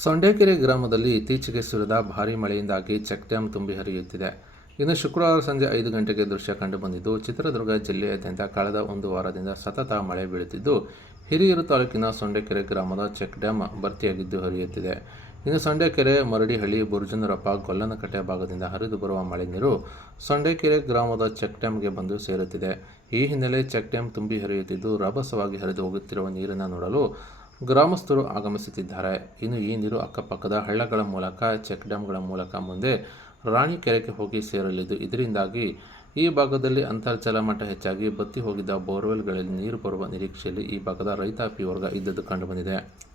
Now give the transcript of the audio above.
ಸೊಂಡೇಕೆರೆ ಗ್ರಾಮದಲ್ಲಿ ಇತ್ತೀಚೆಗೆ ಸುರಿದ ಭಾರಿ ಮಳೆಯಿಂದಾಗಿ ಚೆಕ್ ಡ್ಯಾಂ ತುಂಬಿ ಹರಿಯುತ್ತಿದೆ. ಇನ್ನು ಶುಕ್ರವಾರ ಸಂಜೆ ಐದು ಗಂಟೆಗೆ ದೃಶ್ಯ ಕಂಡುಬಂದಿದ್ದು, ಚಿತ್ರದುರ್ಗ ಜಿಲ್ಲೆಯಾದ್ಯಂತ ಕಳೆದ ಒಂದು ವಾರದಿಂದ ಸತತ ಮಳೆ ಬೀಳುತ್ತಿದ್ದು, ಹಿರಿಯೂರು ತಾಲೂಕಿನ ಸೊಂಡೇಕೆರೆ ಗ್ರಾಮದ ಚೆಕ್ ಡ್ಯಾಂ ಭರ್ತಿಯಾಗಿದ್ದು ಹರಿಯುತ್ತಿದೆ. ಇನ್ನು ಸೊಂಡೇಕೆರೆ, ಮರಡಿಹಳ್ಳಿ, ಬುರ್ಜನರಪ್ಪ, ಗೊಲ್ಲನಕಟ್ಟೆ ಭಾಗದಿಂದ ಹರಿದು ಬರುವ ಮಳೆ ನೀರು ಸೊಂಡೇಕೆರೆ ಗ್ರಾಮದ ಚೆಕ್ ಡ್ಯಾಂಗೆ ಬಂದು ಸೇರುತ್ತಿದೆ. ಈ ಹಿನ್ನೆಲೆ ಚೆಕ್ ಡ್ಯಾಂ ತುಂಬಿ ಹರಿಯುತ್ತಿದ್ದು, ರಭಸವಾಗಿ ಹರಿದು ಹೋಗುತ್ತಿರುವ ನೀರನ್ನು ನೋಡಲು ಗ್ರಾಮಸ್ಥರು ಆಗಮಿಸುತ್ತಿದ್ದಾರೆ. ಇನ್ನು ಈ ನೀರು ಅಕ್ಕಪಕ್ಕದ ಹಳ್ಳಗಳ ಮೂಲಕ, ಚೆಕ್ ಡ್ಯಾಮ್ಗಳ ಮೂಲಕ ಮುಂದೆ ರಾಣಿಕೆರೆಗೆ ಹೋಗಿ ಸೇರಲಿದ್ದು, ಇದರಿಂದಾಗಿ ಈ ಭಾಗದಲ್ಲಿ ಅಂತರ್ಜಲ ಮಟ್ಟ ಹೆಚ್ಚಾಗಿ ಬತ್ತಿ ಹೋಗಿದ್ದ ಬೋರ್ವೆಲ್ಗಳಲ್ಲಿ ನೀರು ಬರುವ ನಿರೀಕ್ಷೆಯಲ್ಲಿ ಈ ಭಾಗದ ರೈತಾಪಿ ವರ್ಗ ಇದ್ದದ್ದು ಕಂಡುಬಂದಿದೆ.